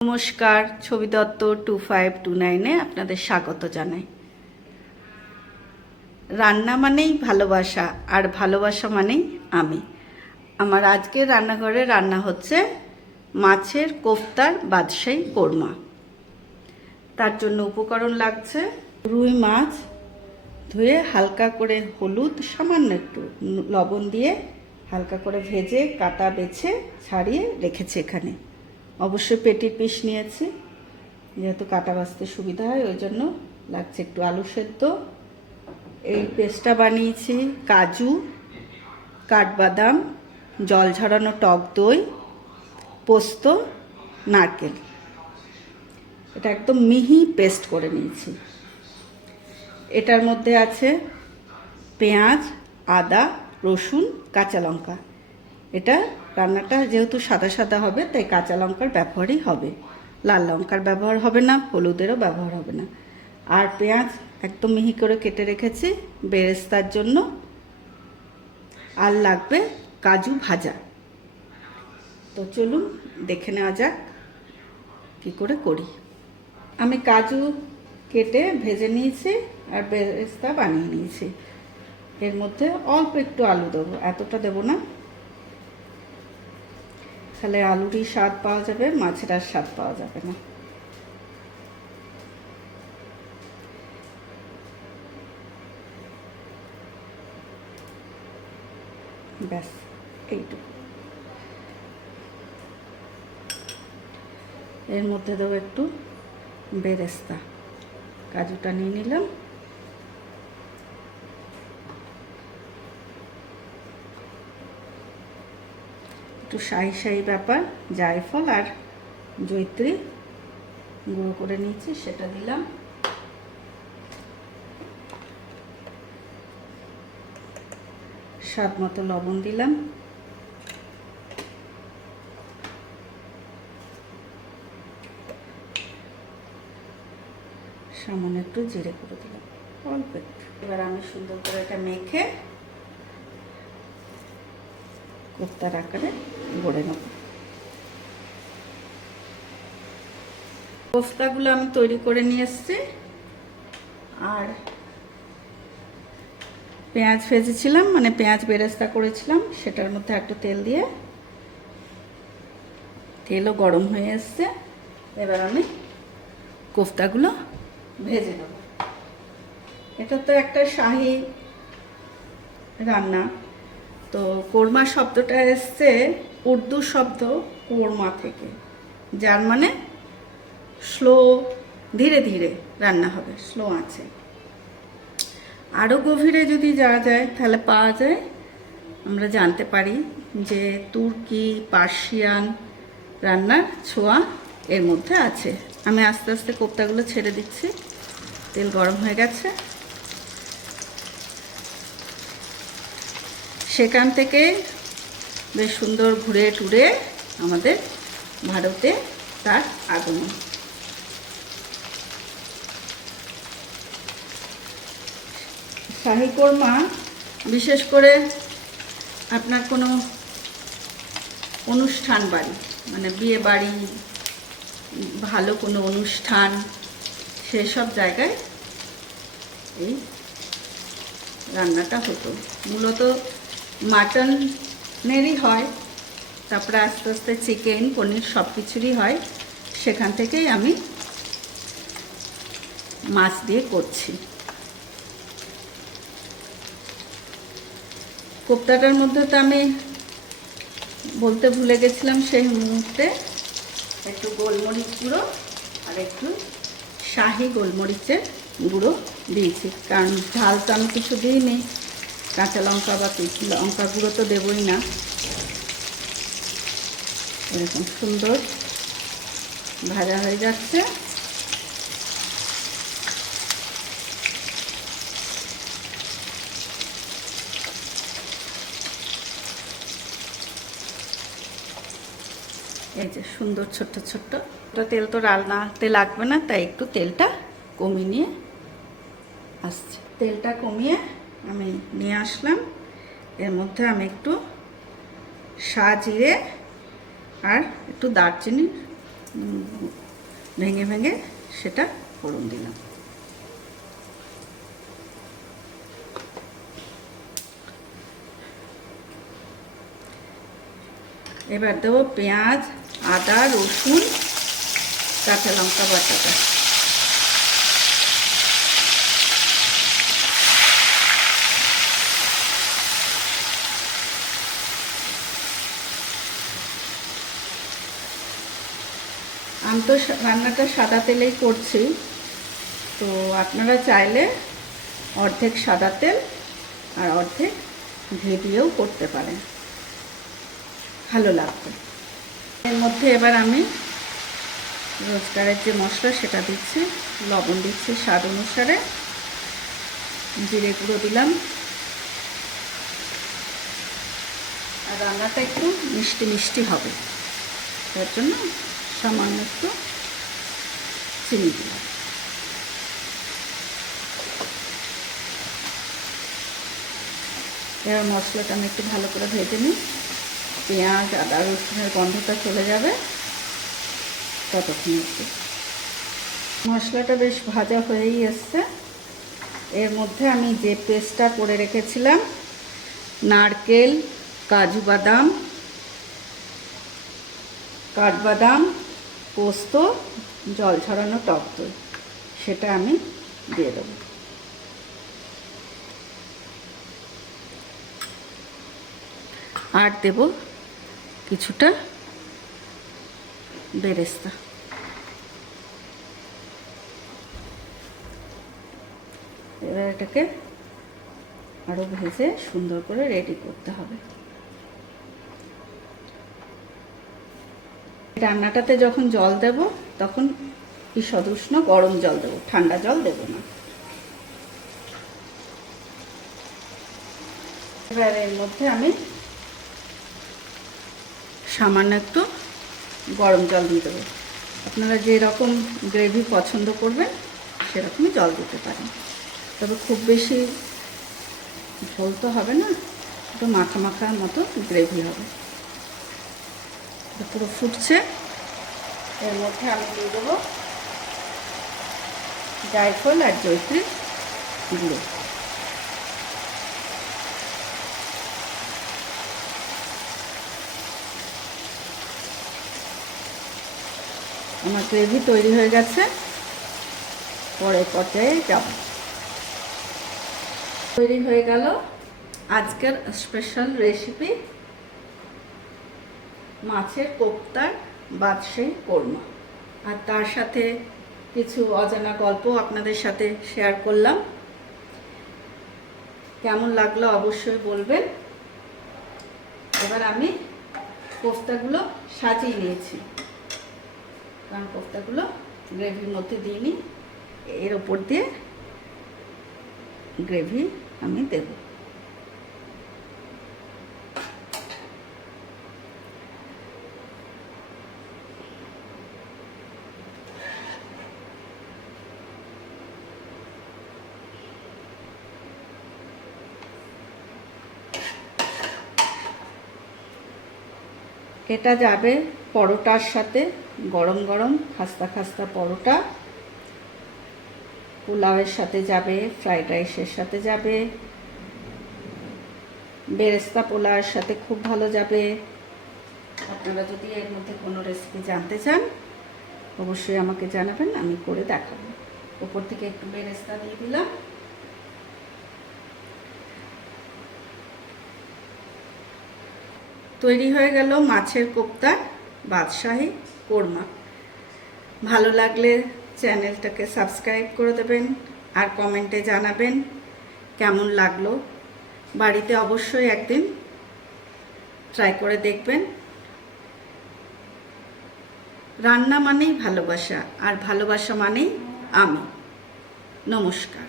নমস্কার, ছবি দত্ত 2529-এ আপনাদের স্বাগত জানাই। রান্না মানেই ভালোবাসা, আর ভালোবাসা মানেই আমি। আমার আজকের রান্নাঘরে রান্না হচ্ছে মাছের কোফতার বাদশাহী কোরমা। তার জন্য উপকরণ লাগছে রুই মাছ ধুয়ে হালকা করে হলুদ, সামান্য একটু লবণ দিয়ে হালকা করে ভেজে কাটা বেছে ছাড়িয়ে রেখেছি এখানে। অবশ্যই পেটির পিস নিয়েছি, যেহেতু কাটা বাছতে সুবিধা হয় ওই জন্য। লাগছে একটু আলু সেদ্ধ, এই পেস্টটা বানিয়েছি কাজু, কাঠবাদাম, জল ঝরানো টক দই, পোস্ত, নারকেল। এটা একদম মিহি পেস্ট করে নিয়েছি। এটার মধ্যে আছে পেঁয়াজ, আদা, রসুন, কাঁচা লঙ্কা। এটা রান্নাটা যেহেতু সাদা সাদা হবে তাই কাঁচা লঙ্কার ব্যবহারই হবে, লাল লঙ্কার ব্যবহার হবে না, হলুদেরও ব্যবহার হবে না। আর পেঁয়াজ একদম মিহি করে কেটে রেখেছি বেরেস্তার জন্য। আর লাগবে কাজু ভাজা। তো চলুন দেখে নেওয়া যাক কী করে করি। আমি কাজু কেটে ভেজে নিয়েছি আর বেরেস্তা বানিয়ে নিয়েছি। এর মধ্যে অল্প একটু আলু দেবো, এতটা দেবো না, তাহলে আলুরই স্বাদ পাওয়া যাবে, মাছের আর স্বাদ পাওয়া যাবে না। ব্যাস এইটুকু। এর মধ্যে দেবো একটু বেরেস্তা। কাজুটা নিয়ে নিলাম, একটু শাহি শাহি ব্যাপার, জায়ফল আর জয়িত্রী গুঁড়ো করে নিয়েছি সেটা দিলাম। স্বাদ মতো লবণ দিলাম। সামান্য একটু জিরে করে দিলাম, অল্প একটু। এবার আমি সুন্দর করে এটা মেখে কোফতার আকারে গড়ে নেব। কোফতাগুলো আমি তৈরি করে নিয়ে এসেছি। আর পেঁয়াজ ভেজেছিলাম, মানে পেঁয়াজ বেরেস্তা করেছিলাম, সেটার মধ্যে একটু তেল দিয়ে, তেলও গরম হয়ে এসছে। এবার আমি কোফতাগুলো ভেজে নেব। এটা তো একটা শাহি রান্না। তো কোরমা শব্দটা এসছে উর্দু শব্দ কোরমা থেকে, যার মানে স্লো, ধীরে ধীরে রান্না হবে, স্লো আছে। আরও গভীরে যদি যাওয়া যায় তাহলে পাওয়া যায়, আমরা জানতে পারি যে তুর্কি, পার্সিয়ান রান্নার ছোঁয়া এর মধ্যে আছে। আমি আস্তে আস্তে কোফতাগুলো ছেড়ে দিচ্ছি, তেল গরম হয়ে গেছে। সেখান থেকে বেশ সুন্দর ঘুরে টুরে আমাদের ভারতে তার আগমন। শাহি কোরমা বিশেষ করে আপনার কোনো অনুষ্ঠান বাড়ি, মানে বিয়ে বাড়ি, ভালো কোনো অনুষ্ঠান, সেসব জায়গায় এই রান্নাটা হতো। মূলত মাটনেরই হয়, তারপরে আস্তে আস্তে চিকেন, পনির সব কিছুরই হয়। সেখান থেকেই আমি মাছ দিয়ে করছি। কোফতাটার মধ্যে তো আমি বলতে ভুলে গেছিলাম সেই মুহূর্তে, একটু গোলমরিচ গুঁড়ো আর একটু শাহি গোলমরিচের গুঁড়ো দিয়েছি, কারণ ঝাল তো আমি কিছু দিইনি, কাঁচা লঙ্কা বা লঙ্কা গুঁড়ো তো দেবই না। এরকম সুন্দর ভাজা হয়ে যাচ্ছে। এই যে সুন্দর ছোট্ট ছোট্ট, তেল তো রান্নাতে লাগবে না, তাই একটু তেলটা কমিয়ে নিয়ে আসছে। তেলটা কমিয়ে আমি নিয়ে আসলাম। এর মধ্যে আমি একটু সাজিরে আর একটু দারচিনি ভেঙে ভেঙে সেটা ফোড়ন দিলাম। এবার দেবো পেঁয়াজ, আদা, রসুন, কাঁচা লঙ্কা বাটাটা। আমি তো রান্নাটা সাদা তেলেই করছি, তো আপনারা চাইলে অর্ধেক সাদা তেল আর অর্ধেক ঘি দিয়েও করতে পারেন, ভালো লাগবে। এর মধ্যে এবার আমি রোজগারের যে মশলা সেটা দিচ্ছি, লবণ দিচ্ছি স্বাদ অনুসারে, জিরে গুঁড়ো দিলাম, আর রান্নাটা একটু মিষ্টি মিষ্টি হবে, তার জন্য সামান্য একটু চিনি দিলাম। এবার মশলাটা আমি একটু ভালো করে ভেজে নিই, পেঁয়াজ আদা রসুনের গন্ধটা চলে যাবে ততক্ষণ। একটু মশলাটা বেশ ভাজা হয়েই এসছে। এর মধ্যে আমি যে পেস্টটা করে রেখেছিলাম, নারকেল, কাজু বাদাম, কাঠবাদাম, পোস্ত, জল ছড়ানো টক দই, সেটা আমি দিয়ে দেবো। আর দেব কিছুটা বেরেস্তা। এবার এটাকে আরও ভেজে সুন্দর করে রেডি করতে হবে। রান্নাটাতে যখন জল দেব তখন ঈষদ উষ্ণ গরম জল দেব, ঠান্ডা জল দেব না। এবার এর মধ্যে আমি সামান্য একটু গরম জল দিয়ে দেবো। আপনারা যেরকম গ্রেভি পছন্দ করবেন সেরকমই জল দিতে পারেন, তবে খুব বেশি ঝোল তো হবে না, একটু মাখা মাখার মতো গ্রেভি হবে। পুরো ফুটছে, এর মধ্যে আমি দিয়ে দেবো জায়ফল আর জয়ত্রী গুঁড়ো। আমার গ্রেভি তৈরি হয়ে গেছে, পরের পর্যায়ে যাব। তৈরি হয়ে গেল আজকের স্পেশাল রেসিপি, মাছের কোপ্তার বাদশাহী কোরমা। আর তার সাথে কিছু অজানা গল্প আপনাদের সাথে শেয়ার করলাম। কেমন লাগলো অবশ্যই বলবেন। এবার আমি কোফতাগুলো সাজিয়ে নিয়েছি, কারণ কোফতাগুলো গ্রেভির মধ্যে দিইনি, এর ওপর দিয়ে গ্রেভি আমি দেব। এটা যাবে পরোটার সাথে, গরম গরম খাস্তা খাস্তা পরোটা, পোলাওয়ের সাথে যাবে, ফ্রাইড রাইসের সাথে যাবে, বেরেস্তা পোলাওয়ের সাথে খুব ভালো যাবে। আপনারা যদি এর মধ্যে কোনো রেসিপি জানতে চান অবশ্যই আমাকে জানাবেন, আমি করে দেখাবো। উপর থেকে একটু বেরেস্তা দিয়ে দিলাম। তৈরি হয়ে গেল মাছের কোপ্তা বাদশাহী কোরমা। ভালো লাগলে চ্যানেলটাকে সাবস্ক্রাইব করে দেবেন আর কমেন্টে জানাবেন কেমন লাগলো। বাড়িতে অবশ্যই একদিন ট্রাই করে দেখবেন। রান্না মানেই ভালোবাসা, আর ভালোবাসা মানেই আমি। নমস্কার।